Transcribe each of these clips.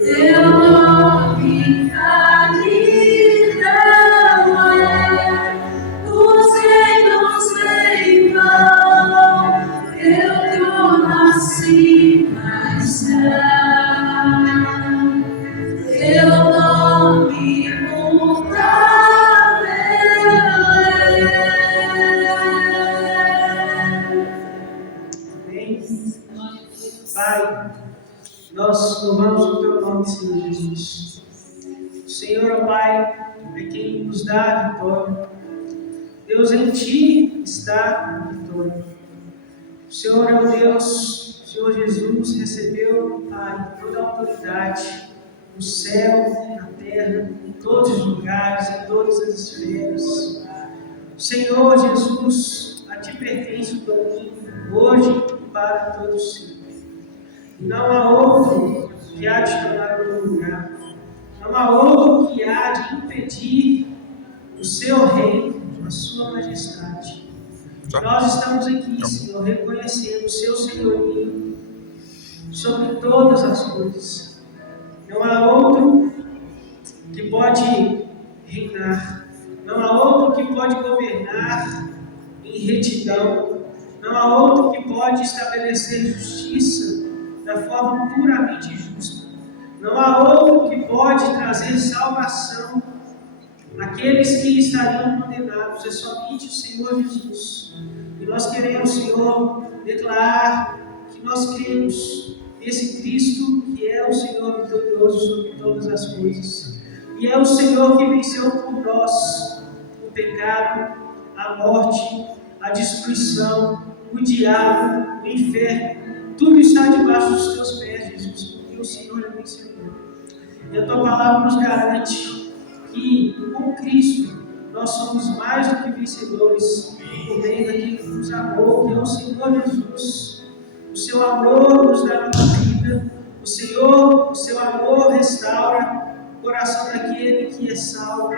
Teu nome admirável é, os reinos vêm vão, teu trono acima está. Teu nome imutável é. Pai, nós louvamos o teu nome, Senhor Jesus. O Senhor, ó Pai, é quem nos dá a vitória. Deus, em ti está a vitória. O Senhor é o Deus, o Senhor Jesus recebeu, Pai, toda a autoridade no céu, na terra, em todos os lugares, em todas as esferas. Senhor Jesus, a ti pertence o domínio, hoje e para todos sempre. Não há outro que há de tomar o teu lugar. Não há outro que há de impedir o seu reino, a sua majestade. Nós estamos aqui, Senhor, reconhecendo o seu senhorio sobre todas as coisas. Não há outro que pode reinar. Não há outro que pode governar em retidão. Não há outro que pode estabelecer justiça da forma puramente justa. Não há outro que pode trazer salvação àqueles que estariam condenados. É somente o Senhor Jesus. E nós queremos, Senhor, declarar que nós cremos nesse Cristo que é o Senhor vitorioso sobre todas as coisas. E é o Senhor que venceu por nós o pecado, a morte, a destruição, o diabo, o inferno. Tudo está debaixo dos teus pés, Jesus, porque o Senhor é vencedor. E a tua palavra nos garante que com Cristo nós somos mais do que vencedores por meio daquele que nos amou, que é o Senhor Jesus. O seu amor nos dá nova vida, o seu amor restaura o coração daquele que é salvo.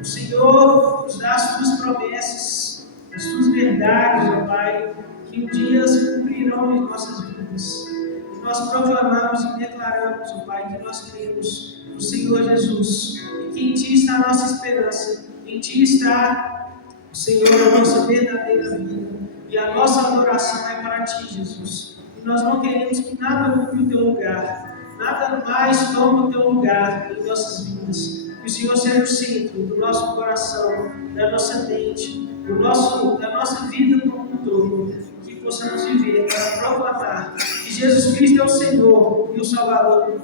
O Senhor nos dá as suas promessas, as suas verdades, ó Pai, que um dia se cumprirão em nossas vidas. E nós proclamamos e declaramos, ó Pai, que nós cremos no Senhor Jesus e que em Ti está a nossa esperança, em Ti está, Senhor, a nossa verdadeira vida. E a nossa adoração é para Ti, Jesus. E nós não queremos que nada ocupe o Teu lugar, nada mais tome o Teu lugar em nossas vidas. Que o Senhor seja o centro do nosso coração, da nossa mente, da nossa vida como um todo. Que possamos viver para proclamar que Jesus Cristo é o Senhor e o Salvador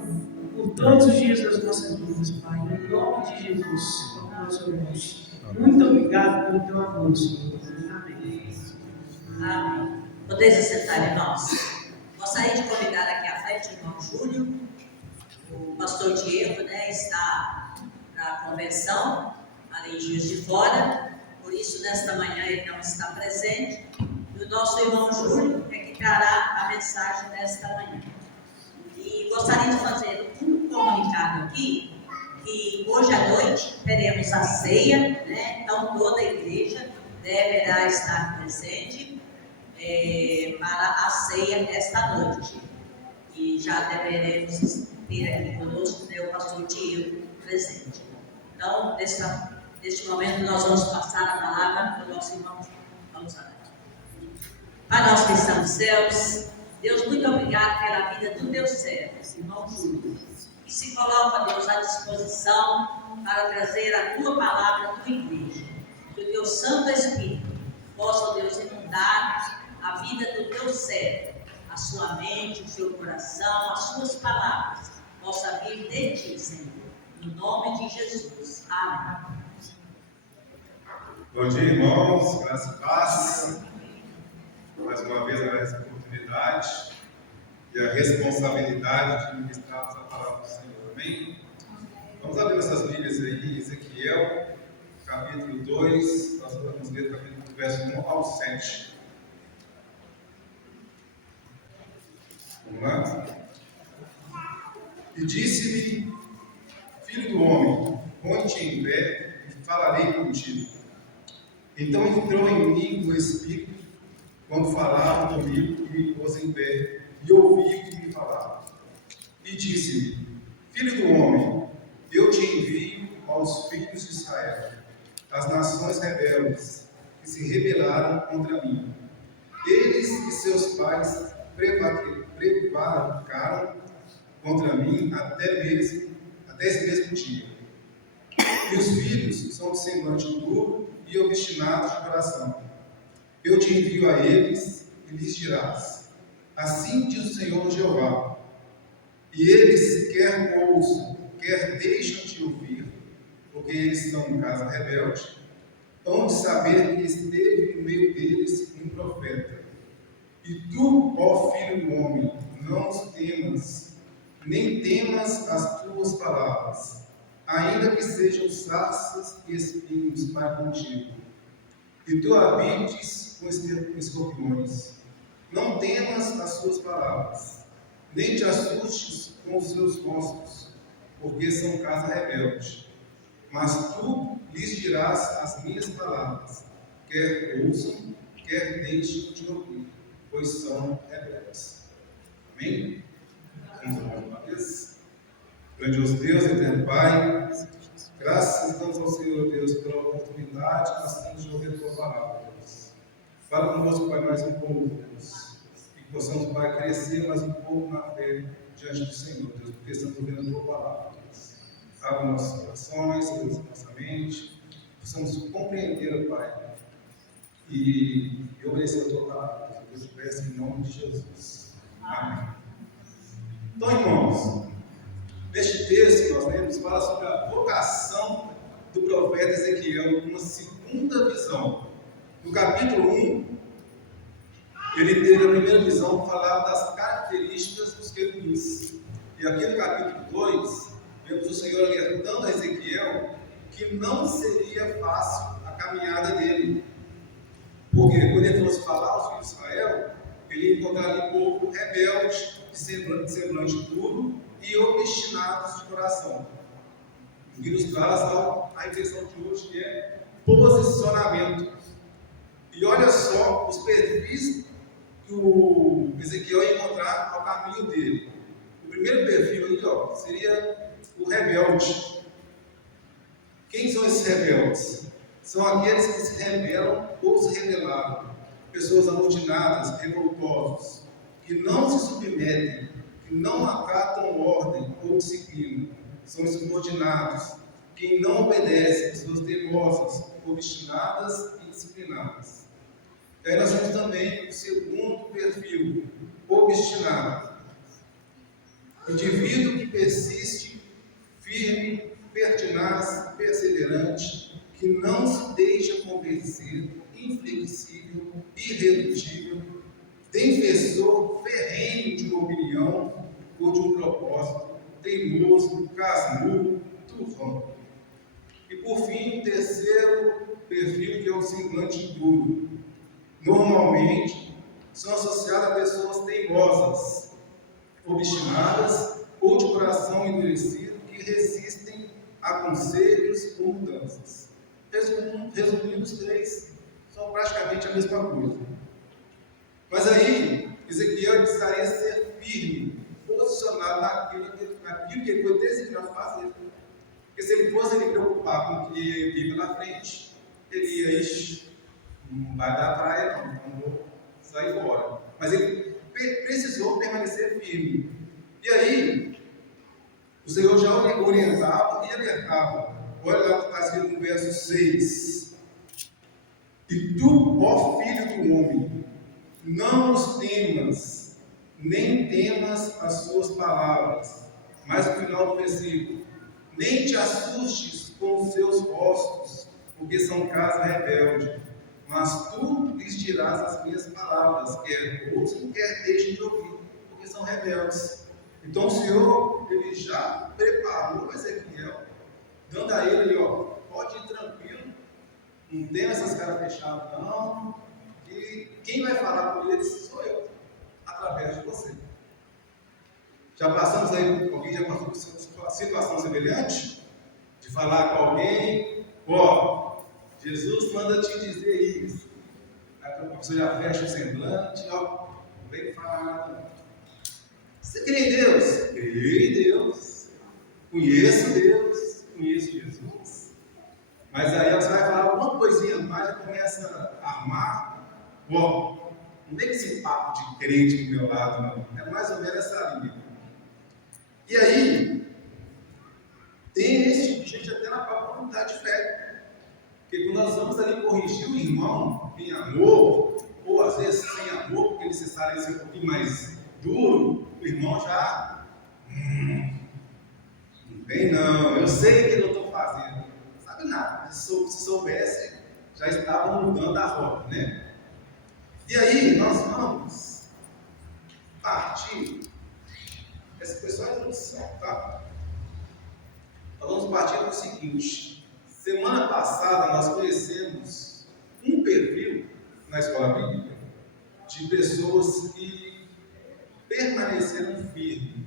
por todos os dias das nossas vidas, Pai. Em nome de Jesus, nós oramos. Muito obrigado pelo Teu amor, Senhor. Amém. Amém. Podeis assentar, irmãos. Gostaria de convidar aqui à frente o irmão Júlio. O pastor Diego, está para a convenção, ali em Juiz de Fora. Por isso, nesta manhã, ele não está presente. E o nosso irmão Júlio é que trará a mensagem nesta manhã. E gostaria de fazer um comunicado aqui, que hoje à noite teremos a ceia, Então toda a igreja deverá estar presente para a ceia esta noite. E já deveremos ter aqui conosco o pastor Diego presente. Então, neste momento, nós vamos passar a palavra para o nosso irmão. Vamos orar. Pai nosso que está nos céus, Deus, muito obrigado pela vida do teu servo, irmão Júlio, que se coloca, Deus, à disposição para trazer a tua palavra à tua igreja. Que o teu Santo Espírito possa, Deus, inundar a vida do teu servo, a sua mente, o seu coração, as suas palavras, possa vir de ti, Senhor. Em nome de Jesus. Amém. Bom dia, irmãos. Graça e paz. Mais uma vez, agradeço a oportunidade e a responsabilidade de ministrarmos a palavra do Senhor. Amém? Vamos abrir nossas Bíblias aí, Ezequiel, capítulo 2. Nós vamos ler o capítulo do verso 1 ao 7. Vamos lá? E disse-me: Filho do homem, ponte em pé e falarei contigo. Então entrou em mim o Espírito, quando falavam comigo, e me pôs em pé, e ouvi o que me falavam. E disse-me: Filho do homem, eu te envio aos filhos de Israel, as nações rebeldes, que se rebelaram contra mim. Eles e seus pais prevaricaram contra mim até esse mesmo dia. E os filhos são de semblante duro e obstinados de coração. Eu te envio a eles e lhes dirás: assim diz o Senhor Jeová. E eles quer ouçam, quer deixam de ouvir, porque eles são em casa rebelde, hão de saber que esteve no meio deles um profeta. E tu, ó filho do homem, não os temas, nem temas as tuas palavras, ainda que sejam sarças e espinhos para contigo. E tu habites com escorpiões. Não temas as suas palavras, nem te assustes com os seus rostos, porque são casa rebelde. Mas tu lhes dirás as minhas palavras, quer ouçam, quer deixem de ouvir, pois são rebeldes. Amém? Vamos orar uma vez. Grandioso Deus, eterno Pai, graças damos ao Senhor Deus pela oportunidade que nós temos de ouvir a Tua palavra, Deus. Fala conosco, Pai, mais um pouco, Deus. E que possamos, Pai, crescer mais um pouco na fé diante do Senhor, Deus, porque estamos ouvindo a Tua palavra, Deus. Abra nossos corações, Deus, nossa mente, possamos compreender, Pai, e obedecer a Tua palavra, Deus. Eu te peço em nome de Jesus. Amém. Então, irmãos, neste texto que nós lemos, fala sobre a vocação do profeta Ezequiel, uma segunda visão. No capítulo 1, ele teve a primeira visão que falava das características dos querubins. E aqui no capítulo 2, vemos o Senhor alertando a Ezequiel que não seria fácil a caminhada dele. Porque quando ele fosse falar aos filhos de Israel, ele ia encontrar ali um povo rebelde, de semblante duro e obstinados de coração. O que nos traz a intenção de hoje, que é posicionamento. E olha só os perfis que o Ezequiel ia encontrar ao caminho dele. O primeiro perfil aí, seria o rebelde. Quem são esses rebeldes? São aqueles que se rebelam ou se rebelaram. Pessoas amotinadas, revoltosos, que não se submetem, que não acatam ordem ou disciplina. São insubordinados, que não obedecem, pessoas teimosas, obstinadas e disciplinadas. Aí nós temos também o segundo perfil, obstinado. Indivíduo que persiste, firme, pertinaz, perseverante, que não se deixa convencer, inflexível, irredutível, defensor ferrenho de uma opinião ou de um propósito, teimoso, casmurro, turvão. E por fim, o terceiro perfil, que é o semblante duro. Normalmente, são associados a pessoas teimosas, obstinadas ou de coração endurecido, que resistem a conselhos ou mudanças. Resumindo, os três são praticamente a mesma coisa. Mas aí, Ezequiel precisaria ser firme, posicionado naquilo que ele foi designado a fazer. Porque se ele fosse ele preocupar com o que vive na frente, ele ia, não vai dar praia não, então vou sair fora. Mas ele precisou permanecer firme. E aí, o Senhor já orientava e alertava. Olha lá o que está escrito no verso 6. E tu, ó filho do homem, não os temas, nem temas as suas palavras. Mas no final do versículo, nem te assustes com os seus rostos, porque são casa rebelde. Mas tu lhes dirás as minhas palavras, quer ouçam, quer deixem de ouvir, porque são rebeldes. Então o Senhor, ele já preparou Ezequiel, dando a ele ali, pode ir tranquilo, não tem essas caras fechadas não, e quem vai falar com eles sou eu, através de você. Já passamos aí, alguém já passou por uma situação semelhante? De falar com alguém, Jesus manda te dizer isso. Aí a pessoa já fecha o semblante, não vem falar nada. Você crê em Deus? Creio em Deus. conheço Deus, conheço Jesus. Mas aí você vai falar alguma coisinha mais, já começa a armar. Ó, não vem com esse papo de crente do meu lado, não. É mais ou menos essa linha. E aí, tem esse tipo de gente até na própria comunidade de fé. Porque quando nós vamos ali corrigir o irmão em amor, ou às vezes sem amor, porque é necessário ser um pouquinho mais duro, o irmão já. Não vem não, eu sei que eu estou fazendo. Não sabe nada. Se soubesse, já estava mudando a rota, né? E aí, nós vamos partir. Essa pessoa é introdução, tá? Nós vamos partir do seguinte. Semana passada nós conhecemos um perfil na escola bíblica de pessoas que permaneceram firmes,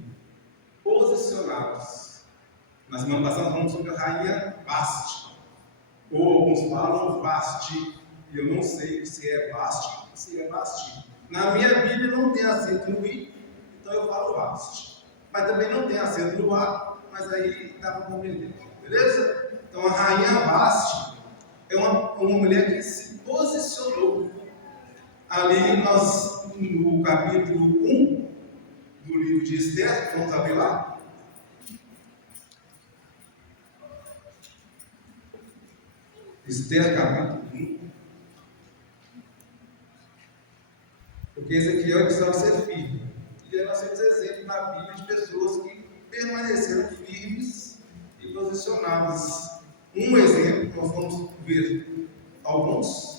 posicionados. Na semana passada falamos sobre a rainha Vasti, ou alguns falam Vasti, e eu não sei se é Vasti ou se é Vasti. Na minha Bíblia não tem acento no I, então eu falo Vasti. Mas também não tem acento no A, mas aí dá para compreender, beleza? Então a rainha Vasti é uma mulher que se posicionou. Ali nós, no capítulo 1 do livro de Esther, vamos abrir lá? Esther, capítulo 1. Porque Ezequiel precisava ser firme. E aí nós temos exemplos na Bíblia de pessoas que permaneceram firmes e posicionadas. Um exemplo, nós vamos ver alguns.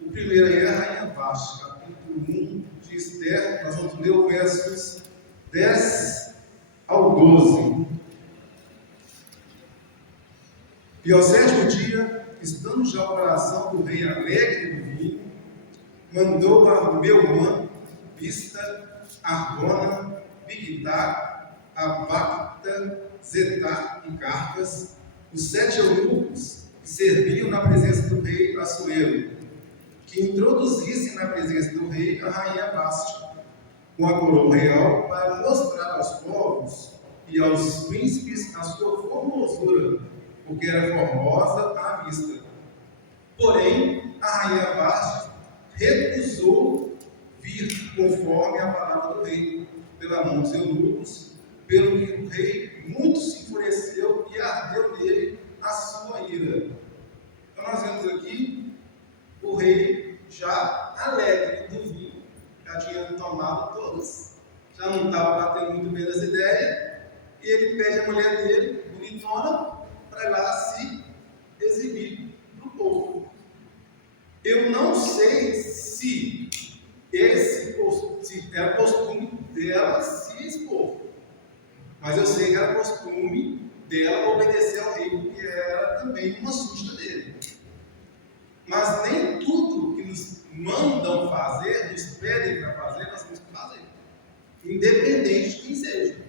O primeiro aí é a rainha Vasti, capítulo 1 de Esther. Nós vamos ler os versos 10 ao 12. E ao 7º dia, estando já o coração do rei alegre do vinho, mandou a Meumã, Bista, Arbona, Bigtá, Abacta, Zetá e Carcas, os 7 eunucos que serviam na presença do rei Assuero, que introduzissem na presença do rei a rainha Vasti, com a coroa real, para mostrar aos povos e aos príncipes a sua formosura, porque era formosa à vista. Porém, a rainha Vasti recusou vir conforme a palavra do rei, pela mão dos eunucos, pelo que o rei muito se enfureceu e ardeu nele a sua ira. Então nós vemos aqui o rei já alegre do vinho, já tinha tomado todas, já não estava batendo muito bem das ideias, e ele pede a mulher dele, bonitona, para ir lá se exibir para o povo. Eu não sei se era costume dela se expor, mas eu sei que era costume dela obedecer ao rei, porque era também uma súdita dele. Mas nem tudo que nos mandam fazer, nos pedem para fazer, nós temos que fazer, independente de quem seja.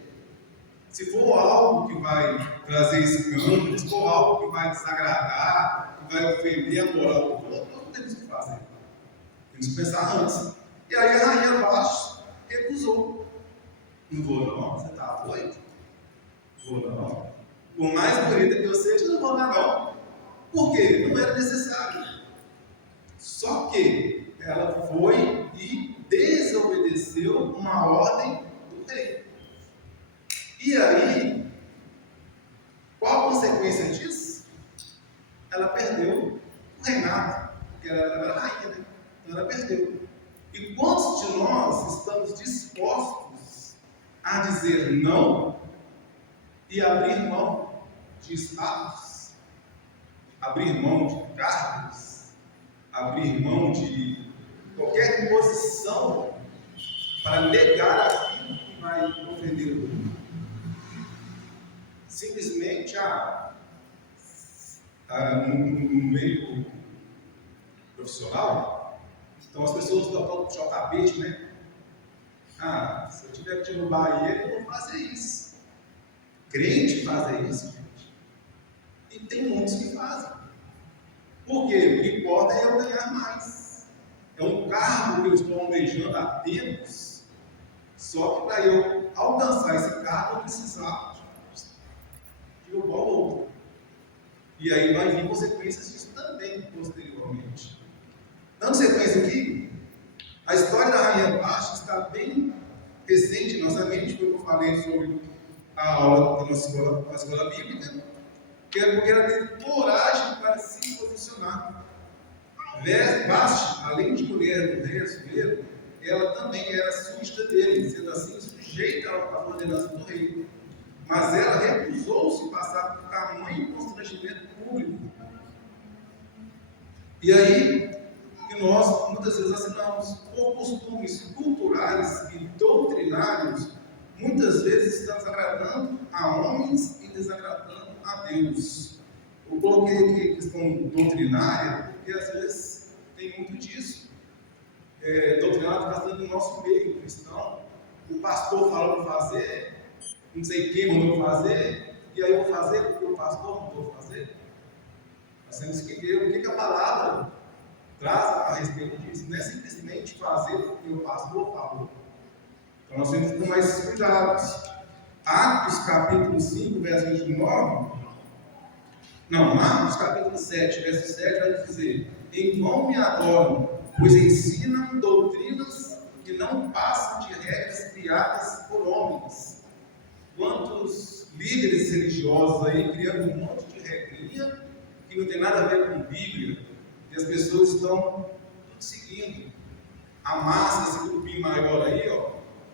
Se for algo que vai trazer escândalo, se for algo que vai desagradar, que vai ofender a moral do outro, nós não temos que fazer. Temos que pensar antes. E aí a rainha Vasti recusou. Não vou não, você está doido? Não vou não. Por mais bonita que eu seja, eu não vou dar não. Por quê? Não era necessário. Só que ela foi e desobedeceu uma ordem do rei. E aí, qual a consequência disso? Ela perdeu o reinado, porque ela era rainha, né? Então ela perdeu. E quantos de nós estamos dispostos a dizer não e abrir mão de status, abrir mão de cargos, abrir mão de qualquer posição para negar aquilo que vai ofender o outro? Simplesmente no meio profissional, então as pessoas tocam puxar o tapete, né? Se eu tiver que derrubar ele, eu vou fazer isso. Crente fazer isso, gente. E tem muitos que fazem. Por quê? O que importa é eu ganhar mais. É um cargo que eu estou almejando há tempos, só que para eu alcançar esse cargo eu precisava. E aí vai vir consequências disso também posteriormente. Dando sequência aqui, a história da Rainha Vasti está bem recente em nossa mente, foi o que eu falei sobre a aula da nossa escola bíblica, que é porque ela teve coragem para se posicionar. Vasti, além de mulher do rei Assuero, ela também era súdita dele, sendo assim sujeita à ordenança do rei. Mas ela recusou-se passar por tamanho constrangimento público. E aí, que nós muitas vezes assinamos por costumes culturais e doutrinários, muitas vezes estamos agradando a homens e desagradando a Deus. Eu coloquei aqui a questão doutrinária, porque às vezes tem muito disso. Doutrinário está dando no nosso meio cristão. O pastor falou para fazer, não sei quem mandou fazer, e aí eu vou fazer porque o pastor mandou fazer. Nós temos que ver o que a palavra traz a respeito disso. Não é simplesmente fazer porque o pastor falou. Então nós temos que ter mais cuidados. Atos capítulo 5, verso 29. Não, Marcos capítulo 7, verso 7 vai dizer: em vão me adoram, pois ensinam doutrinas que não passam de regras criadas por homens. Quantos líderes religiosos aí criando um monte de regrinha que não tem nada a ver com Bíblia, e as pessoas estão tudo seguindo. A massa, esse grupinho maior aí, ó,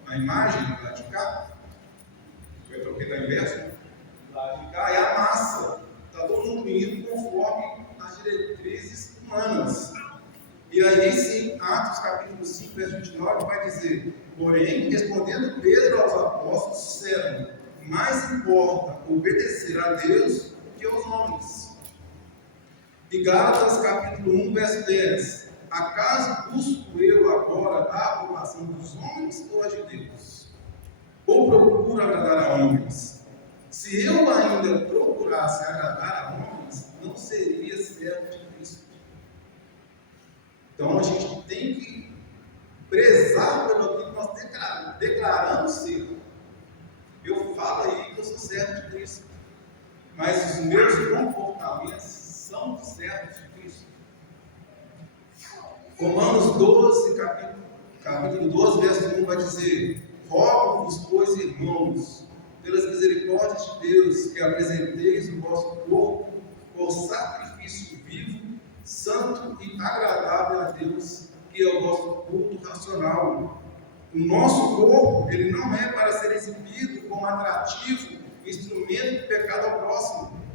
na imagem lá de cá, eu troquei da inversa, lá de cá é a massa, está todo mundo indo conforme as diretrizes humanas. E aí sim, Atos capítulo 5, verso 29 vai dizer: porém, respondendo Pedro aos apóstolos, disseram: mais importa obedecer a Deus do que aos homens. E Gálatas capítulo 1, verso 10: acaso busco eu agora a aprovação dos homens ou a de Deus? Ou procuro agradar a homens? Se eu ainda procurasse agradar a homens, não seria servo de Cristo. Então a gente tem que prezar pelo que nós declaramos ser. Eu falo aí que eu sou servo de Cristo, mas os meus comportamentos são de servos de Cristo. Romanos 12, capítulo 12, verso 1 vai dizer: rogo-vos, pois, irmãos, pelas misericórdias de Deus, que apresenteis o vosso corpo por sacrifício vivo, santo e agradável a Deus, que é o vosso culto racional. O nosso corpo, ele não é para ser exibido como atrativo, instrumento de pecado ao próximo.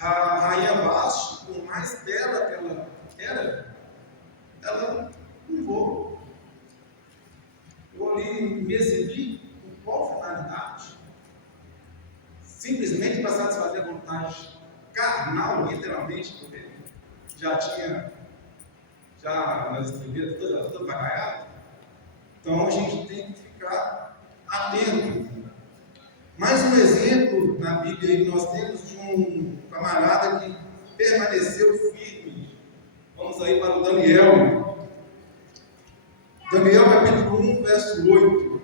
A Rainha Vasti, por mais bela que ela era, ela não vou ali me exibir com qual finalidade? Simplesmente para satisfazer a vontade carnal, literalmente, porque nas estribeiras toda vagaiada. Então a gente tem que ficar atento. Mais um exemplo na Bíblia aí que nós temos de um camarada que permaneceu firme. Vamos aí para o Daniel. Daniel capítulo 1, verso 8.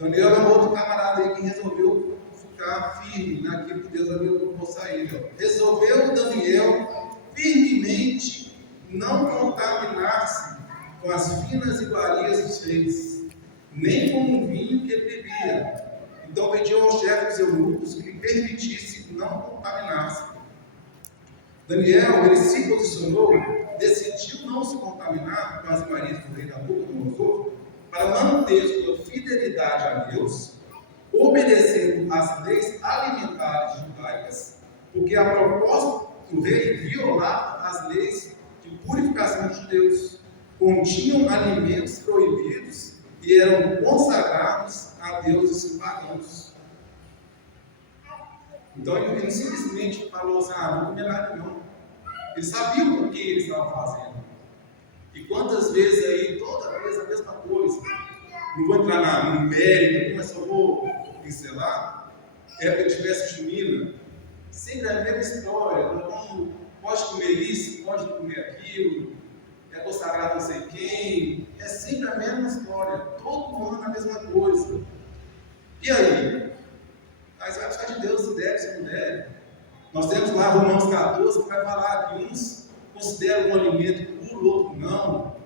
Daniel é um outro camarada aí que resolveu ficar firme naquilo que Deus havia proposto a ele. Resolveu Daniel firmemente não contaminar-se com as finas iguarias dos reis, nem com o vinho que ele bebia. Então pediu ao chefe dos eunucos que lhe permitisse não contaminar-se. Daniel, ele se posicionou, decidiu não se contaminar com as iguarias do rei Nabucodonosor, para manter sua fidelidade a Deus, obedecendo às leis alimentares judaicas, porque a propósito do rei violava as leis de purificação dos judeus, continham alimentos proibidos e eram consagrados a deuses pagãos. Então ele não simplesmente falou assim: não comer nada não. Ele sabia o que ele estava fazendo. E quantas vezes aí, toda vez a mesma coisa. Não vou entrar no mérito, mas só vou pincelar. Época de festa junina, sempre a mesma história. Não pode comer isso, pode comer aquilo, é consagrado não sei quem. É sempre a mesma história, todo ano a mesma coisa. E aí? Mas vai buscar de Deus se deve, se não deve. Nós temos lá Romanos 14, que vai falar que uns consideram um alimento puro, outro não.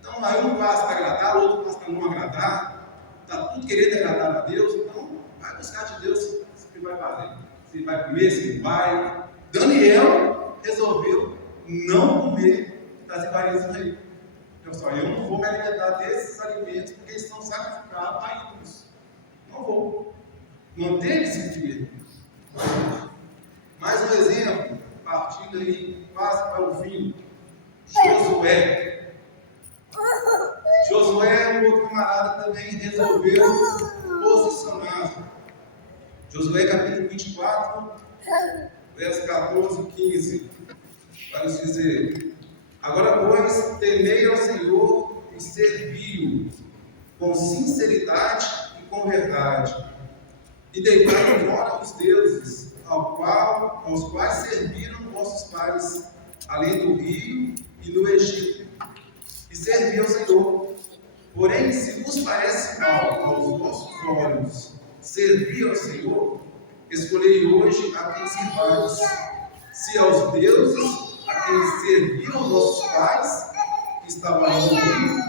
Então, aí um passa para agradar, o outro passa para não agradar. Está tudo querendo agradar a Deus, então vai buscar de Deus o que vai fazer. Se vai comer, se não vai. Daniel resolveu não comer das iguarias do rei. Eu não vou me alimentar desses alimentos porque eles estão sacrificados a ídolos. Não vou. Manteve-se firme. Mais um exemplo, partindo aí quase para o fim. Josué. Josué, um outro camarada, também resolveu posicionar. Josué capítulo 24, verso 14 e 15. Vai nos dizer: agora, pois, temei ao Senhor e servi-o com sinceridade e com verdade, e deitai fora os deuses aos quais serviram vossos pais, além do rio e no Egito, e servi ao Senhor. Porém, se vos parece mal aos vossos olhos servir ao Senhor, escolhei hoje a quem sirvais, se aos deuses a quem serviram vossos pais, que estavam no rio,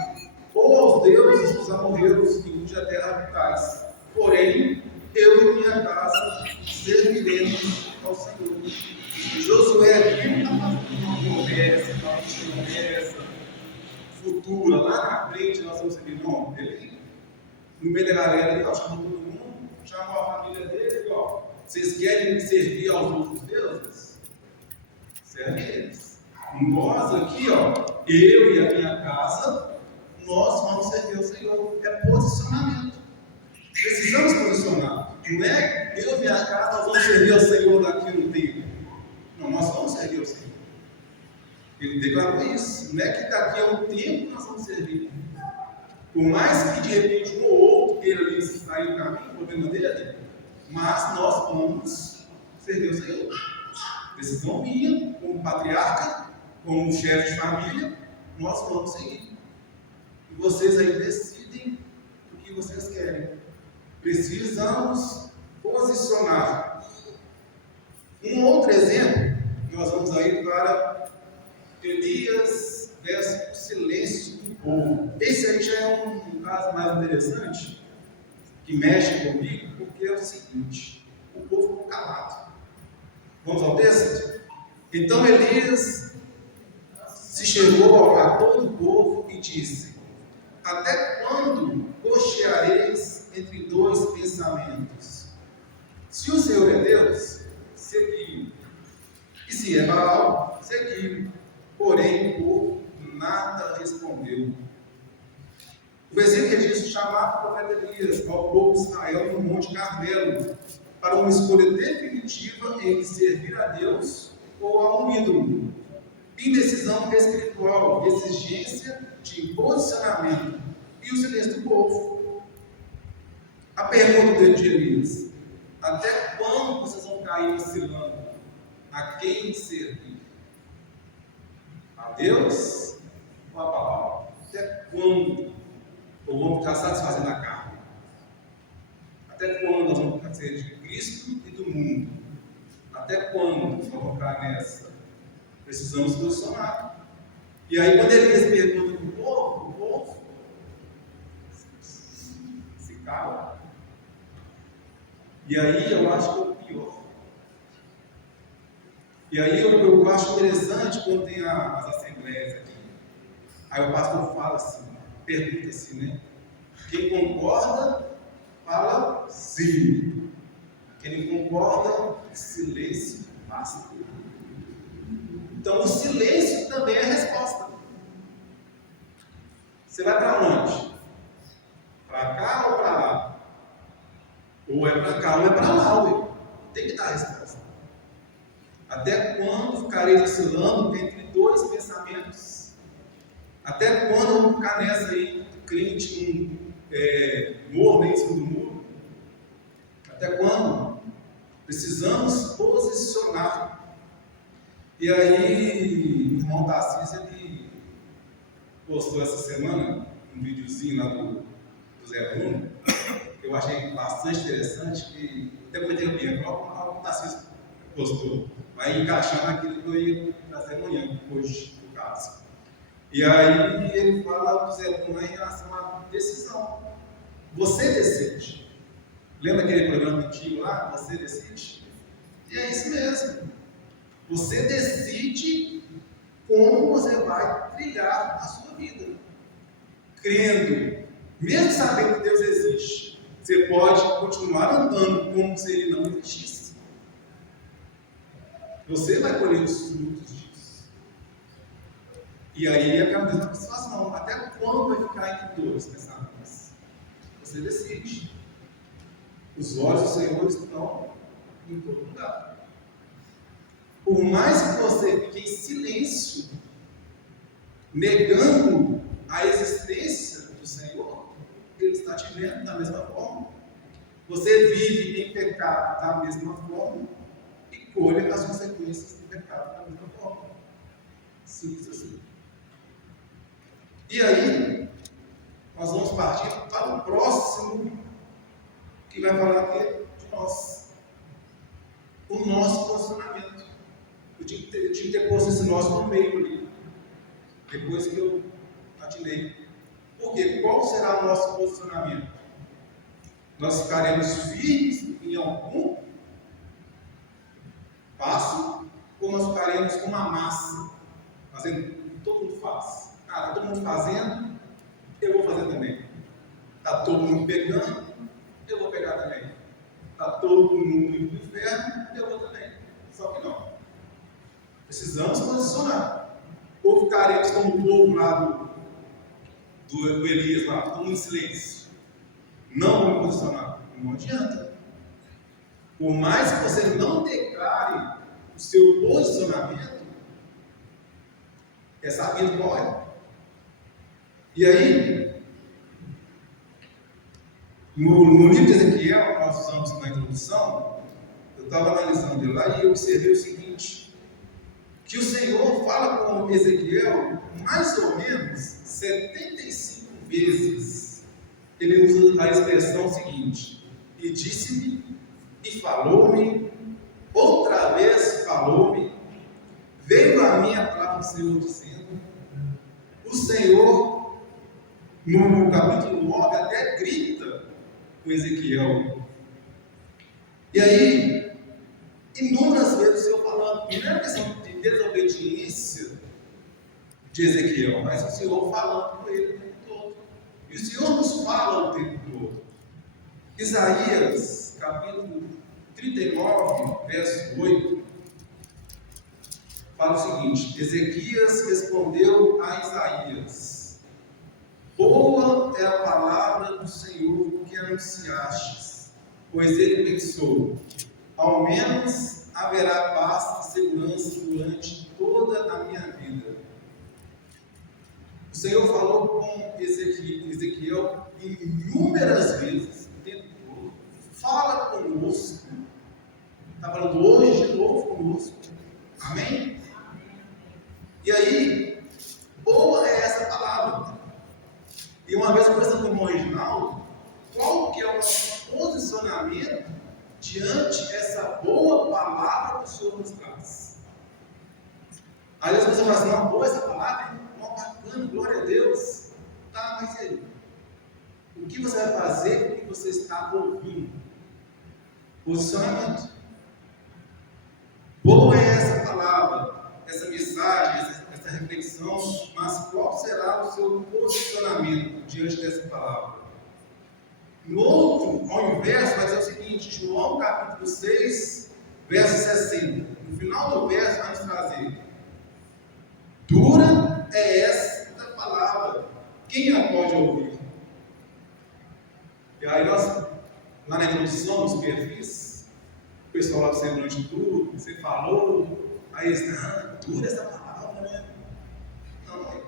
ou aos deuses dos amorreus que cuja terra habitais. Porém, eu e minha casa serviremos ao Senhor. Josué aqui não está fazendo uma promessa futura, lá na frente nós vamos servir. Não, ele, no meio da galera, ele chamou todo mundo, chamou a família dele, ó, vocês querem servir aos outros deuses? Serve eles. Nós aqui, ó, eu e a minha casa, nós vamos servir ao Senhor. É posicionamento. Precisamos posicionar. Não é eu e minha casa, nós vamos servir ao Senhor daqui no tempo. Não, nós vamos servir ao Senhor. Ele declarou isso. Não é que daqui a um tempo nós vamos servir. Por mais que de repente um ou outro queira ali sair do caminho, o problema dele, mas nós vamos servir ao Senhor. Decisão minha, como patriarca, como chefe de família, nós vamos seguir. E vocês aí decidem o que vocês querem. Precisamos posicionar. Um outro exemplo, nós vamos aí para Elias versus o silêncio do povo. Esse aí já é um caso mais interessante, que mexe comigo, porque é o seguinte: o povo ficou calado. Vamos ao texto? Então Elias se chegou a todo o povo e disse: até quando cocheareis entre dois pensamentos? Se o Senhor é Deus, segui-o. E se é Baal, segui-o. Porém, o povo nada respondeu. O versículo diz: chamava o profeta Elias ao povo de Israel no Monte Carmelo, para uma escolha definitiva entre servir a Deus ou a um ídolo. Indecisão espiritual, exigência de posicionamento e o silêncio do povo. A pergunta de Elias: até quando vocês vão cair oscilando? A quem servir? A Deus ou a Baal? Até quando? Ou vamos ficar satisfazendo a carne? Até quando nós vamos ser de Cristo e do mundo? Até quando nós vamos ficar nessa? Precisamos posicionar. E aí, quando Elias pergunta para o povo se cala. E aí eu acho que é o pior. E aí eu acho interessante quando tem as assembleias aqui. Aí o pastor fala assim, pergunta assim, né? Quem concorda, fala sim. Quem não concorda, silêncio basta. Então o silêncio também é a resposta. Você vai para onde? Para cá ou para lá? Ou é para cá ou é para lá, ué. Tem que dar a resposta. Até quando ficarei oscilando entre dois pensamentos? Até quando eu vou ficar nessa aí, crente morno em cima do muro? Até quando? Precisamos posicionar. E aí, o irmão Tarcísio, ele postou essa semana um videozinho lá do Zé Bruno, que eu achei bastante interessante, que até comentei com ele, coloca o Tarcísio postou. Vai encaixar naquilo que eu ia trazer amanhã, hoje, no caso. E aí ele fala do Zé Luna em relação à decisão. Você decide. Lembra aquele programa antigo lá? Você decide? E é isso mesmo. Você decide como você vai trilhar a sua vida. Crendo, mesmo sabendo que Deus existe, você pode continuar andando como se Ele não existisse. Você vai colher os frutos disso. E aí é aquela mesma situação. Até quando vai ficar entre dois pensamentos? Você decide. Os olhos do Senhor estão em todo lugar. Por mais que você fique em silêncio, negando a existência do Senhor, Ele está te vendo da mesma forma. Você vive em pecado da mesma forma e colhe as consequências do pecado da mesma forma. Simples assim. E aí, nós vamos partir para o próximo, que vai falar aqui de nós. O nosso posicionamento. Eu tinha que ter posto esse nosso no meio ali, depois que eu atinei. Por quê? Qual será o nosso posicionamento? Nós ficaremos firmes em algum passo, ou nós ficaremos como a massa, fazendo o que todo mundo faz? Está todo mundo fazendo, eu vou fazer também. Está todo mundo pegando, eu vou pegar também. Está todo mundo indo para o inferno, eu vou também. Só que não. Precisamos posicionar. Ou ficaremos como o povo lá do Elias, lá, todo em silêncio. Não vamos posicionar. Não adianta. Por mais que você não declare o seu posicionamento, é sabido qual é. E aí, no livro de Ezequiel, nós usamos na introdução, eu estava analisando ele lá e eu observei o seguinte, que o Senhor fala com Ezequiel mais ou menos 75 vezes. Ele usa a expressão seguinte: e disse-me, e falou-me, outra vez falou-me, veio a mim a palavra do Senhor dizendo. O Senhor, no capítulo 9, até grita com Ezequiel. E aí, inúmeras vezes o Senhor falando, e não é questão de desobediência de Ezequiel, mas o Senhor falando com ele o tempo todo. E o Senhor nos fala o tempo todo. Isaías, capítulo 39, verso 8, fala o seguinte: Ezequias respondeu a Isaías: boa é a palavra do Senhor que anunciastes, pois ele pensou, ao menos haverá paz e segurança durante toda a minha vida. O Senhor falou com Ezequiel inúmeras vezes, o tempo todo. Fala conosco. Está falando hoje de novo conosco. Amém? E aí, boa é essa palavra. E uma vez conversando com o irmão Reginaldo, qual que é o nosso posicionamento diante dessa boa palavra que o Senhor nos traz? Às vezes você fala assim, não, boa essa palavra, hein? Bacana, glória a Deus. Tá, mas e aí? O que você vai fazer com o que você está ouvindo? Posicionamento. Boa é essa palavra, essa mensagem, essa reflexão, mas qual será o seu posicionamento diante dessa palavra? No outro, ao inverso, vai dizer o seguinte, João capítulo 6, verso 60. No final do verso vai nos trazer: dura é esta palavra, quem a pode ouvir? E aí nós, lá na introdução, nos perfis, o pessoal lá do Semblante Tudo, você falou, aí eles, não, dura essa palavra, né? Não,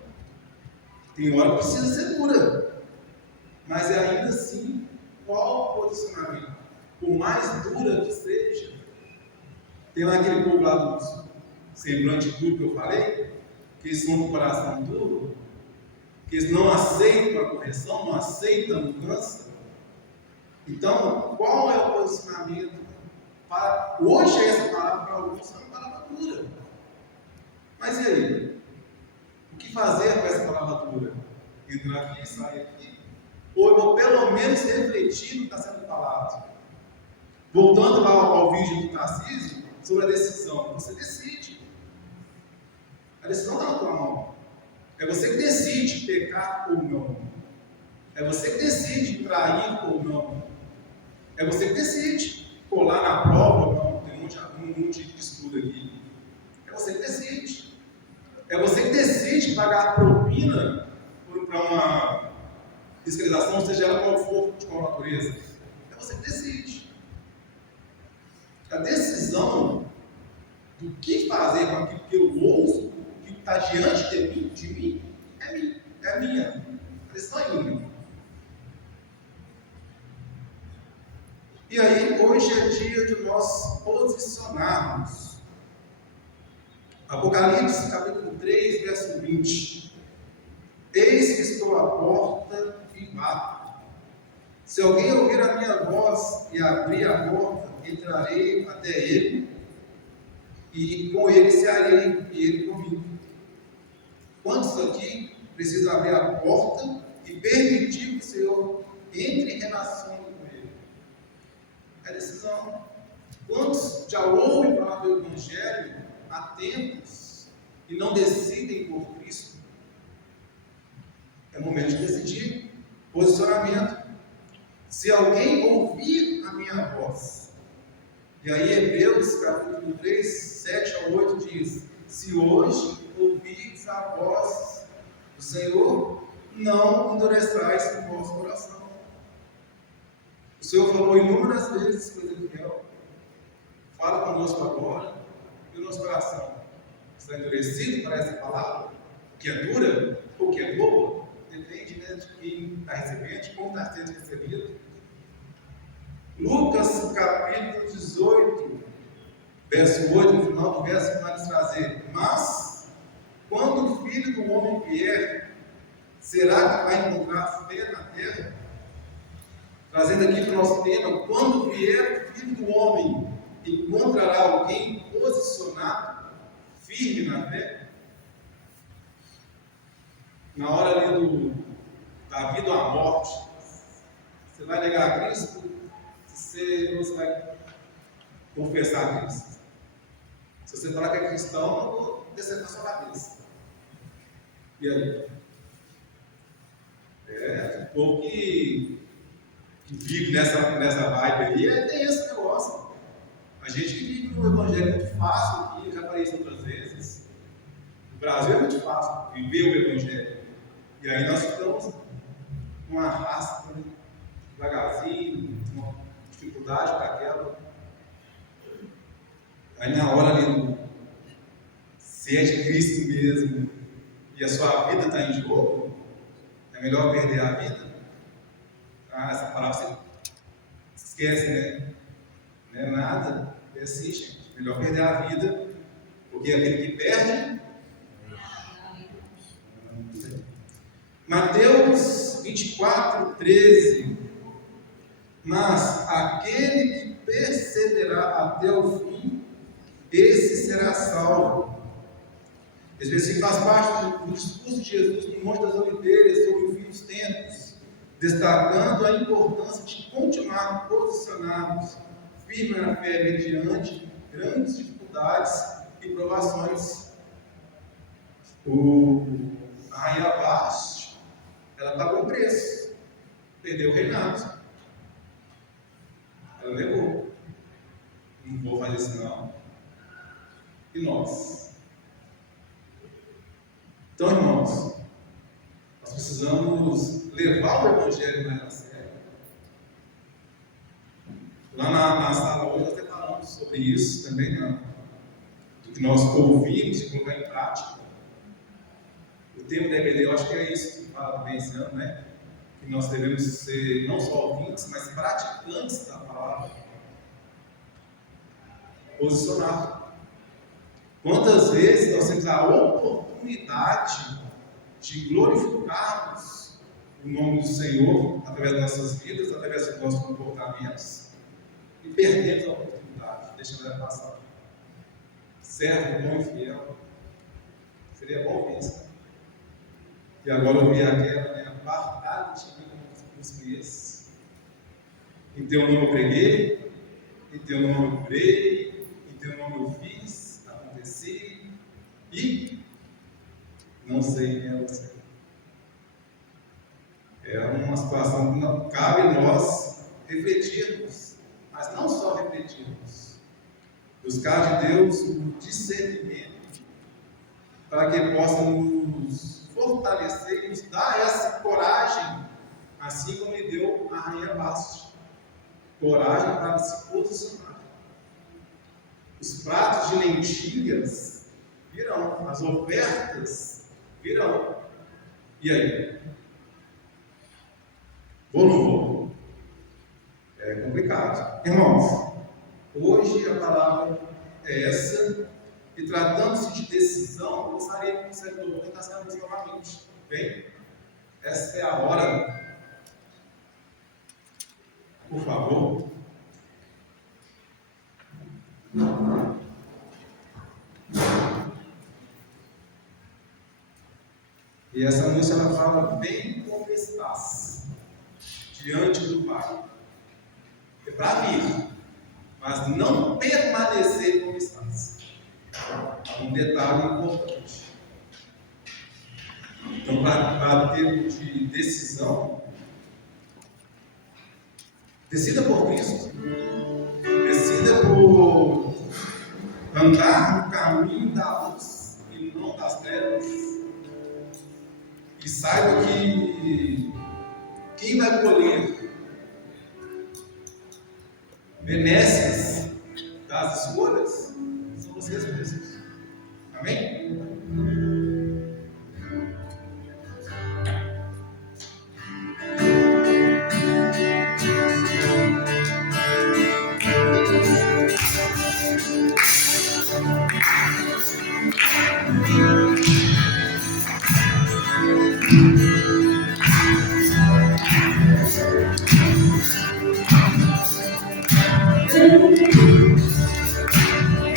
tem hora que precisa ser dura, mas é ainda assim, qual o posicionamento? Por mais dura que seja, tem lá aquele povo lá do Semblante Tudo que eu falei, que eles são de coração duro, que eles não aceitam a correção, não aceitam a mudança. Então, qual é o posicionamento Hoje essa palavra para alguns é uma palavra dura. Mas e aí? O que fazer com essa palavra dura? Entrar aqui, sair aqui? Ou pelo menos refletir no que está sendo falado? Voltando lá ao vídeo do Tarcísio, sobre a decisão. Você decide. A decisão está na tua mão. É você que decide pecar ou não. É você que decide trair ou não. É você que decide colar na prova ou não. Tem um monte de estudo aqui. É você que decide. É você que decide pagar propina para uma fiscalização, seja ela qual for, de qual natureza. É você que decide. A decisão do que fazer com aquilo que eu ouço, o que está diante de mim, é minha. A decisão é minha. E aí, hoje é dia de nós posicionarmos. Apocalipse, capítulo 3, verso 20. Eis que estou à porta e bato. Se alguém ouvir a minha voz e abrir a porta, entrarei até ele, e com ele cearei, e ele comigo. Quantos aqui precisam abrir a porta e permitir que o Senhor entre em relação com ele? É decisão. Quantos já ouvem falar do Evangelho há tempos e não decidem por Cristo? É momento de decidir. Posicionamento. Se alguém ouvir a minha voz, e aí Hebreus capítulo 3, 7 a 8 diz: se hoje ouvirdes a voz do Senhor, não endureçais o vosso coração. O Senhor falou inúmeras vezes com Ezequiel: fala conosco agora, e o nosso coração está endurecido para essa palavra, que é dura ou que é boa? Depende, né, de quem está recebendo, de como está sendo recebido. Lucas capítulo 18, verso 8, no final do verso, vai nos trazer: mas, quando o Filho do Homem vier, será que vai encontrar fé na terra? Trazendo aqui para o nosso tema: quando vier o Filho do Homem, encontrará alguém posicionado, firme na fé? Na hora ali da vida ou a morte, você vai negar a Cristo? Você vai confessar a Cristo? Se você falar que é cristão, eu vou descer na sua cabeça. E aí? O povo que vive nessa vibe aí tem esse negócio. A gente que vive no Evangelho muito fácil aqui, já falei isso outras vezes. No Brasil é muito fácil viver o Evangelho. E aí nós ficamos com uma raça devagarzinho, uma dificuldade para aquela. Aí na hora ali, se é de Cristo mesmo e a sua vida está em jogo, é melhor perder a vida. Essa palavra você esquece, né? Não é nada, é assim, gente. Melhor perder a vida, porque aquele que perde. Mateus 24, 13. Mas aquele que perseverar até o fim, esse será salvo. Esse versículo faz parte do discurso de Jesus no Monte das Oliveiras sobre o fim dos tempos, destacando a importância de continuar posicionados firmes na fé mediante grandes dificuldades e provações. A rainha Vasti, ela pagou o preço, perdeu o reinado. Ela negou. Não vou fazer isso não. E nós? Então, irmãos, nós precisamos levar o Evangelho mais a sério. Lá na sala hoje nós até falamos sobre isso também, né? Do que nós ouvimos e colocar em prática. O tema da EBD, eu acho que é isso que fala bem esse ano, né? Que nós devemos ser não só ouvintes, mas praticantes da palavra. Posicionado. Quantas vezes nós temos a oportunidade de glorificarmos o nome do Senhor através das nossas vidas, através dos nossos comportamentos, e perdemos a oportunidade, deixando ela passar. Servo bom e fiel. Seria bom isso. E agora eu vi aquela, né? Apartar-te de mim, como os conheces. Em teu nome eu preguei, em teu nome eu curei, em teu nome eu fiz, aconteci, e não sei quem é você. É uma situação que não cabe nós refletirmos, mas não só refletirmos, buscar de Deus o discernimento para que possa nos fortalecer e nos dar essa coragem, assim como ele deu a rainha Vasti, coragem para se posicionar. Os pratos de lentilhas virão, as ofertas virão. E aí? Vou ou não vou? É complicado. Irmãos, hoje a palavra é essa, e tratando-se de decisão, eu gostaria que o servidor tentasse a luz novamente. Bem, essa é a hora. Por favor. E essa música ela fala: bem como estás diante do Pai. É para vir, mas não permanecer como estás. Um detalhe importante. Então, para termos de decisão, decida por Cristo. Decida por andar no caminho da luz e não das trevas. E saiba que quem vai colher benesses das escolhas são vocês mesmos. Amém?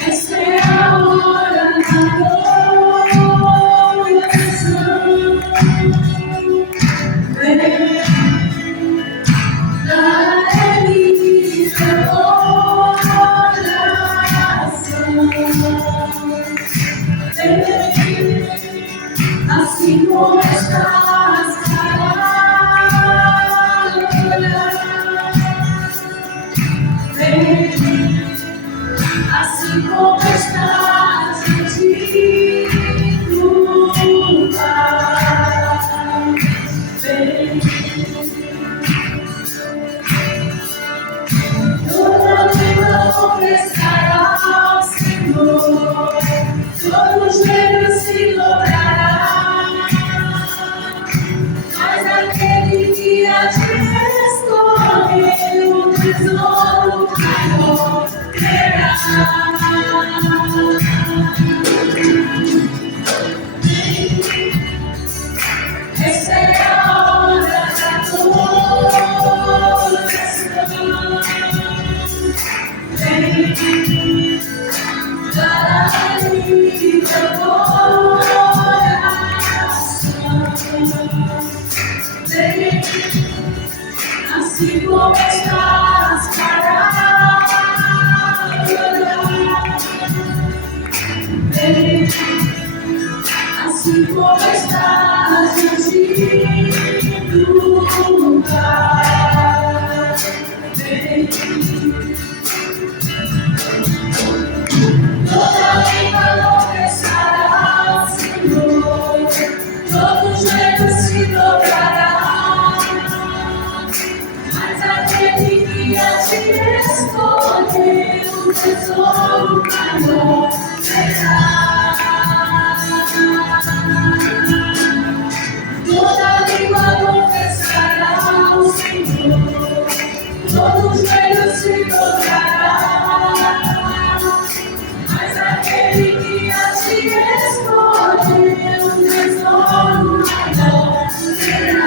Essa é a hora da adoração. Da elita oração. Assim como estás, assim como estás em lugar, toda língua confessará ao Senhor, todo joelho se dobrará, mas aquele que há de escolher o tesouro maior terá. Essa é a hora da adoração. Da vida assim como estás parado, assim como estás diante do lugar, toda língua confessará ao Senhor, todo joelho se dobrará, mas aquele que a te escolheu o tesouro maior será. Toda língua confessará ao Senhor, todo joelho se dobrará, mas aquele que a te escolheu o tesouro maior será.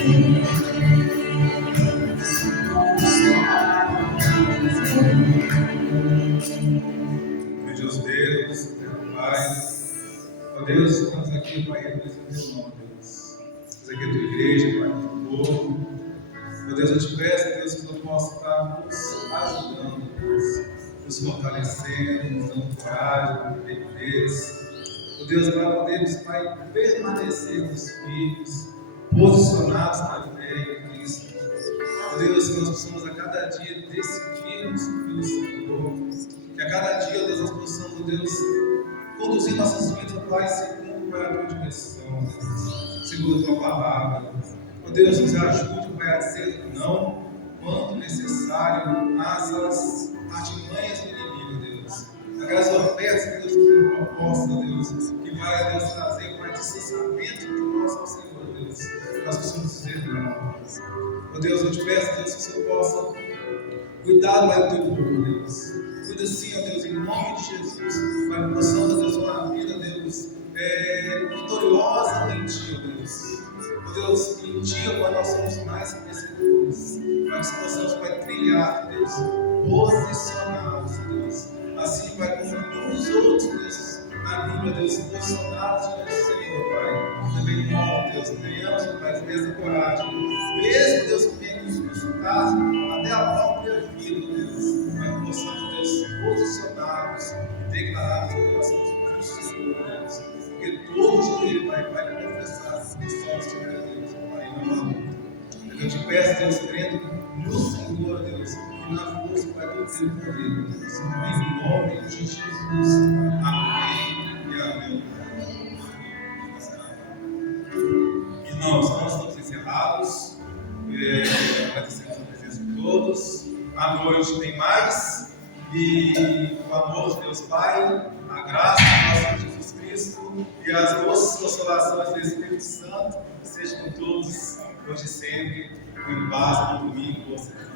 Bendito Deus, Deus Pai. Ó Deus, estamos aqui, Pai, reconhecendo o teu nome, Deus. Estamos aqui a tua igreja, Pai, o teu povo. Ó Deus, eu te peço, Deus, que tu possa estar nos ajudando, Deus, nos fortalecendo, nos dando coragem, firmeza. Ó Deus, para podermos, Pai, permanecermos firmes, posicionados na fé em Cristo. Ó Deus, que nós possamos a cada dia decidirmos pelo Senhor. Que a cada dia, Deus, nós possamos, Deus, conduzir nossas vidas, Pai, segundo a tua direção, Deus, segundo a tua palavra. Ó Deus, nos ajude, Pai, a dizer não quando necessário às artimanhas do inimigo, Deus. Aquelas ofertas, Deus, que foram propostas, Deus, que vai, Deus, trazer, Pai, distanciamento de nós ao Senhor, Deus. Nós precisamos dizer não. Ó Deus, eu te peço, Deus, que o Senhor possa cuidar, Pai, do teu povo, Deus. Cuida sim, ó Deus, em nome de Jesus, Pai, que possamos, Deus, uma vida, Deus, vitoriosa em Ti, ó Deus. Ó Deus, em Ti, Pai, nós somos mais que vencedores. Pai, que possamos, Pai, trilhar, Deus, posicionados, Deus. Assim, Pai, como muitos outros, Deus, na Bíblia, Deus, posicionados diante do Senhor, Pai. Também nós, Deus, tenhamos, Pai, essa coragem. Mesmo, Deus, que venha nos consultar até a própria vida, Deus. Pai, que possamos, Deus, posicionados e declarar que nós somos justos, Deus. Porque todos que Pai, vai confessar que somos de Deus, Pai, na mão. Eu te peço, Deus, crendo no Senhor, Deus, e na força, Pai, do teu poder, Deus. Em nome de Jesus. Amém e amém. Irmãos, nós estamos encerrados. Agradecemos a presença de todos. À noite tem mais. E o amor de Deus Pai, a graça do nosso Jesus Cristo e as doces consolações do Espírito Santo sejam com todos, hoje e sempre, em paz, no domingo, boa semana.